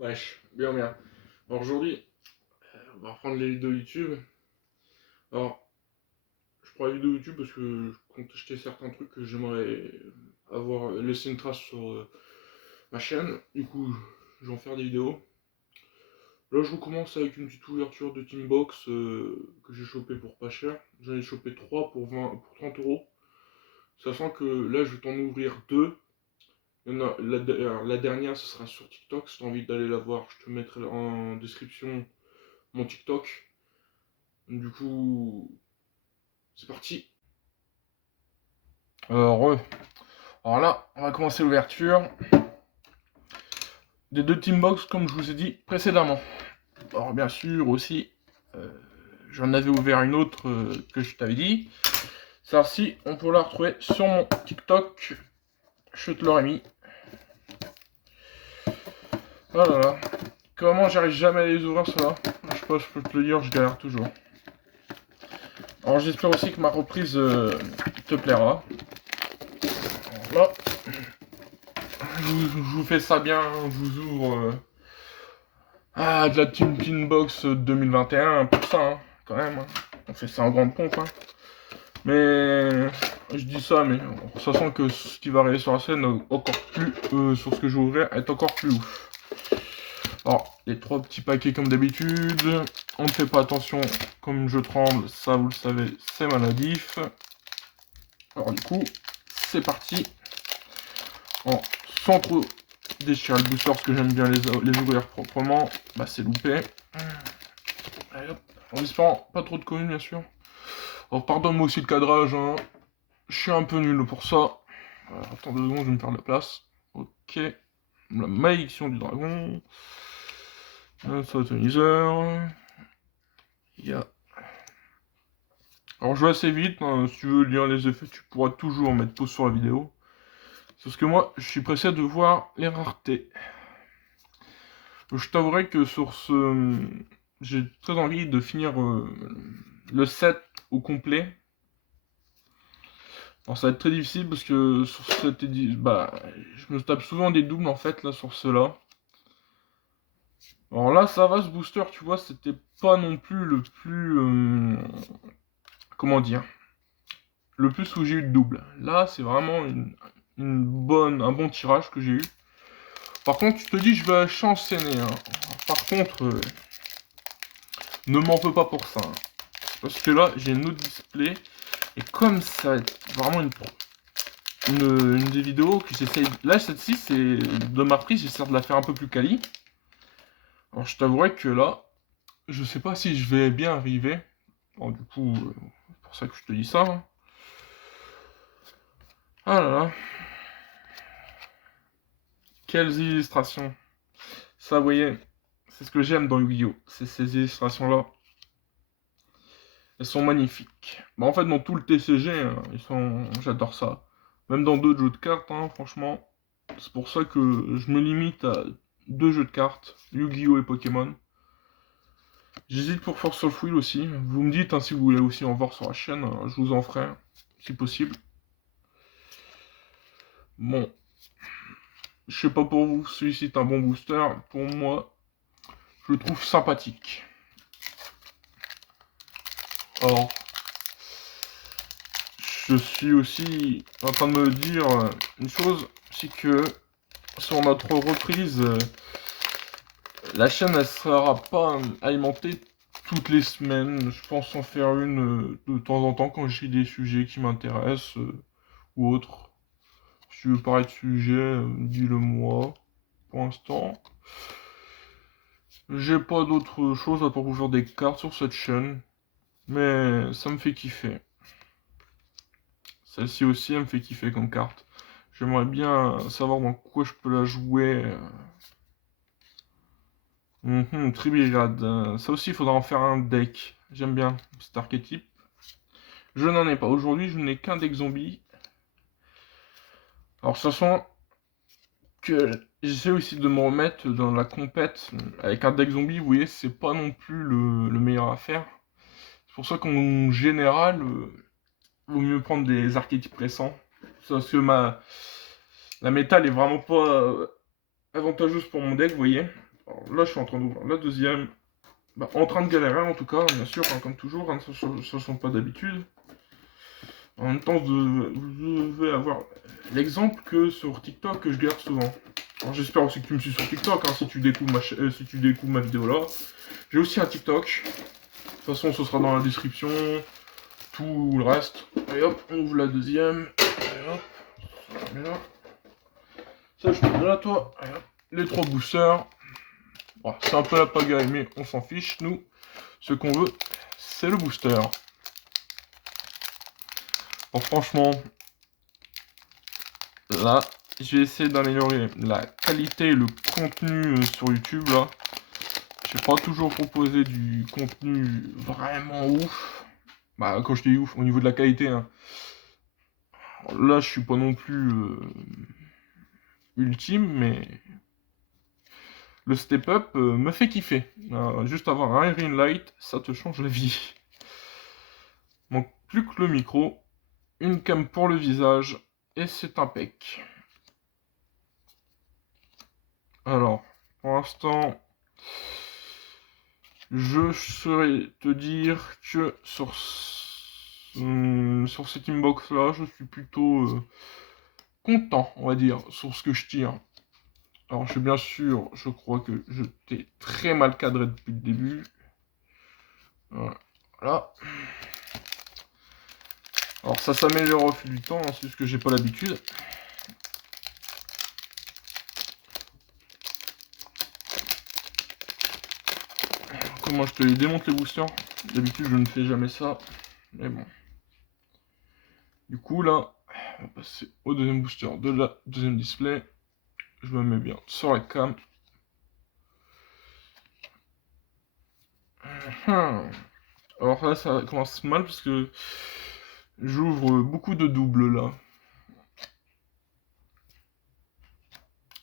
Wesh, bien bien. Alors aujourd'hui, on va reprendre les vidéos YouTube. Alors, je prends les vidéos YouTube parce que je compte acheter certains trucs que j'aimerais avoir laissé une trace sur ma chaîne. Du coup, je vais en faire des vidéos. Là, je recommence avec une petite ouverture de Teambox que j'ai chopé pour pas cher. J'en ai chopé 3 pour 30 euros. Sachant que là, je vais t'en ouvrir 2. La dernière, ce sera sur TikTok. Si tu as envie d'aller la voir, je te mettrai en description mon TikTok. Du coup, c'est parti. Alors là, on va commencer l'ouverture des deux Teambox comme je vous ai dit précédemment. Alors bien sûr aussi, j'en avais ouvert une autre que je t'avais dit. Celle-ci, on peut la retrouver sur mon TikTok. Je te l'aurais mis. Oh là là. Comment j'arrive jamais à les ouvrir cela? Je sais pas, je peux te le dire, je galère toujours. Alors j'espère aussi que ma reprise te plaira. Là, je vous fais ça bien, je vous ouvre de la Team Box 2021 pour ça, hein, quand même. Hein. On fait ça en grande pompe. Hein. Mais je dis ça, mais ça sent que ce qui va arriver sur la scène, encore plus, sur ce que je vais ouvrir, est encore plus ouf. Alors, les 3 petits paquets comme d'habitude. On ne fait pas attention, comme je tremble, ça vous le savez, c'est maladif. Alors du coup, c'est parti. En sans trop déchirer le booster, parce que j'aime bien les ouvrir proprement, bah c'est loupé. Allez, hop. En espérant pas trop de communes, bien sûr. Alors, pardonne-moi aussi le cadrage, hein. Je suis un peu nul pour ça. Attends 2 secondes, je vais me faire de la place. Ok. La malédiction du dragon. Un sataniseur. Il y a... Alors, je vais assez vite. Hein. Si tu veux lire les effets, tu pourras toujours mettre pause sur la vidéo. Parce que moi, je suis pressé de voir les raretés. Je t'avouerai que sur ce... J'ai très envie de finir le set au complet. Alors ça va être très difficile parce que sur cette édition, bah, je me tape souvent des doubles en fait là sur ceux-là. Alors là ça va, ce booster, tu vois, c'était pas non plus le plus... comment dire, le plus où j'ai eu de double. Là c'est vraiment un bon tirage que j'ai eu. Par contre tu te dis je vais chancenner. Hein. Par contre, ne m'en veux pas pour ça. Hein. Parce que là j'ai une autre display. Et comme ça va être vraiment une des vidéos que j'essaye... Là, celle-ci, c'est de ma prise, j'essaie de la faire un peu plus quali. Alors, je t'avouerai que là, je sais pas si je vais bien arriver. Alors, du coup, c'est pour ça que je te dis ça. Hein. Ah là là. Quelles illustrations. Ça, vous voyez, c'est ce que j'aime dans Yu-Gi-Oh! C'est ces illustrations-là. Elles sont magnifiques. Bah, en fait, dans tout le TCG, hein, j'adore ça. Même dans d'autres jeux de cartes, hein, franchement. C'est pour ça que je me limite à 2 jeux de cartes, Yu-Gi-Oh! Et Pokémon. J'hésite pour Force of Will aussi. Vous me dites hein, si vous voulez aussi en voir sur la chaîne, je vous en ferai, si possible. Bon, je sais pas pour vous, celui-ci est un bon booster. Pour moi, je le trouve sympathique. Or, je suis aussi en train de me dire une chose, c'est que sur notre reprise, la chaîne elle sera pas alimentée toutes les semaines. Je pense en faire une de temps en temps quand j'ai des sujets qui m'intéressent ou autres. Si tu veux parler de sujet, dis-le moi. Pour l'instant, j'ai pas d'autre chose à part ouvrir des cartes sur cette chaîne. Mais ça me fait kiffer. Celle-ci aussi, elle me fait kiffer comme carte. J'aimerais bien savoir dans quoi je peux la jouer. Tribirade. Ça aussi, il faudra en faire un deck. J'aime bien cet archétype. Je n'en ai pas. Aujourd'hui, je n'ai qu'un deck zombie. Alors, sachant que j'essaie aussi de me remettre dans la compète avec un deck zombie, vous voyez, c'est pas non plus le meilleur à faire. C'est pour ça qu'en général, vaut mieux prendre des archétypes récents. Parce que la métal est vraiment pas avantageuse pour mon deck, vous voyez. Alors là, je suis en train d'ouvrir la deuxième. Bah, en train de galérer en tout cas, bien sûr, hein, comme toujours, hein, ça ne change pas d'habitude. En même temps, vous devez avoir l'exemple que sur TikTok que je galère souvent. Alors j'espère aussi que tu me suis sur TikTok, hein, si tu découvres ma vidéo là. J'ai aussi un TikTok. De toute façon, ce sera dans la description. Tout le reste. Et hop, on ouvre la deuxième. Et hop, ça je mets là. Ça je mets là, toi. Et hop, les 3 boosters. Bon, c'est un peu la pagaille, mais on s'en fiche. Nous, ce qu'on veut, c'est le booster. Bon, franchement, là, je vais essayer d'améliorer la qualité et le contenu sur YouTube, là. Je vais pas toujours proposer du contenu vraiment ouf. Bah, quand je dis ouf, au niveau de la qualité, hein. Là, je suis pas non plus ultime, mais le step-up me fait kiffer. Juste avoir un green light, ça te change la vie. Manque plus que le micro, une cam pour le visage, et c'est impec. Alors, pour l'instant, je saurais te dire que sur cette inbox là, je suis plutôt content, on va dire, sur ce que je tire. Alors, bien sûr, je crois que je t'ai très mal cadré depuis le début. Voilà. Alors, ça s'améliore au fil du temps, hein, c'est juste que j'ai pas l'habitude. Comment je te les démonte les boosters? D'habitude, je ne fais jamais ça. Mais bon. Du coup, là, on va passer au deuxième booster de la deuxième display. Je me mets bien sur la cam. Alors là, ça commence mal parce que j'ouvre beaucoup de doubles là.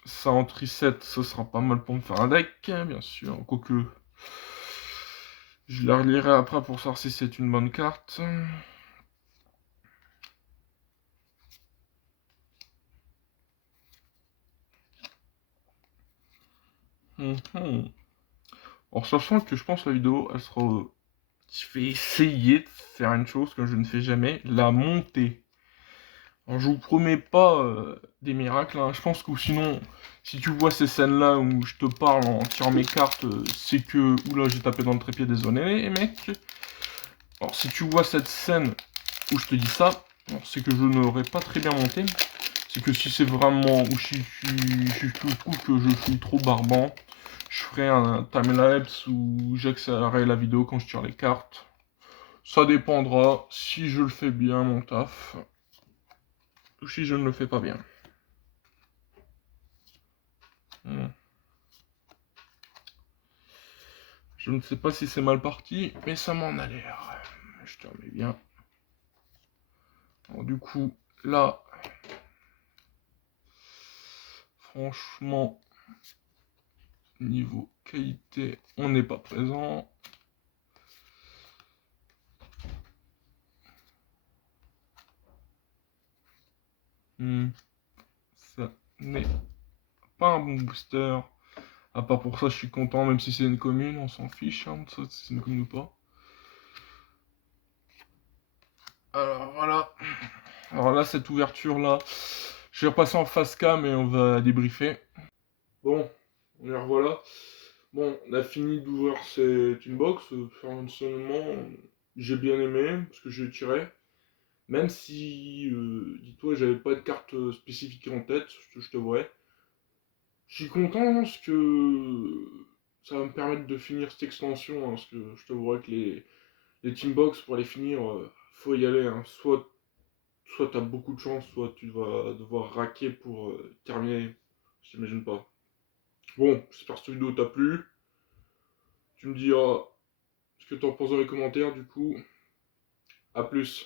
Ça en tri-7, ce sera pas mal pour me faire un deck, bien sûr. Quoique, je la relirai après pour savoir si c'est une bonne carte. Alors, sachant que je pense que la vidéo, elle sera... Je vais essayer de faire une chose que je ne fais jamais, la monter. Alors, je vous promets pas des miracles, hein. Je pense que sinon, si tu vois ces scènes-là où je te parle en tirant mes cartes, c'est que... Oula, j'ai tapé dans le trépied, désolé, les mecs. Alors, si tu vois cette scène où je te dis ça, c'est que je n'aurais pas très bien monté. C'est que si c'est vraiment... Ou si je trouve que je suis trop barbant, je ferai un timelapse où j'accélérerai la vidéo quand je tire les cartes. Ça dépendra si je le fais bien, mon taf, ou si je ne le fais pas bien. Je ne sais pas si c'est mal parti, mais ça m'en a l'air. Je te remets bien. Alors, du coup, là, franchement, niveau qualité, on n'est pas présent. Ça n'est pas un bon booster. À part pour ça, je suis content, même si c'est une commune, on s'en fiche, hein, ça, si c'est une commune ou pas. Alors voilà. Alors là, cette ouverture-là, je vais repasser en face cam et on va débriefer. Bon, on y revoilà. Bon, on a fini d'ouvrir cette inbox. Personnellement, j'ai bien aimé, parce que j'ai tiré. Même si, dis-toi, j'avais pas de carte spécifique en tête, je te vois. Je suis content parce que ça va me permettre de finir cette extension, hein, parce que je te vois que les teambox, pour les finir, faut y aller. Hein. Soit tu as beaucoup de chance, soit tu vas devoir raquer pour terminer. J'imagine pas. Bon, j'espère que cette vidéo t'a plu. Tu me diras ce que tu en penses dans les commentaires, du coup. A plus.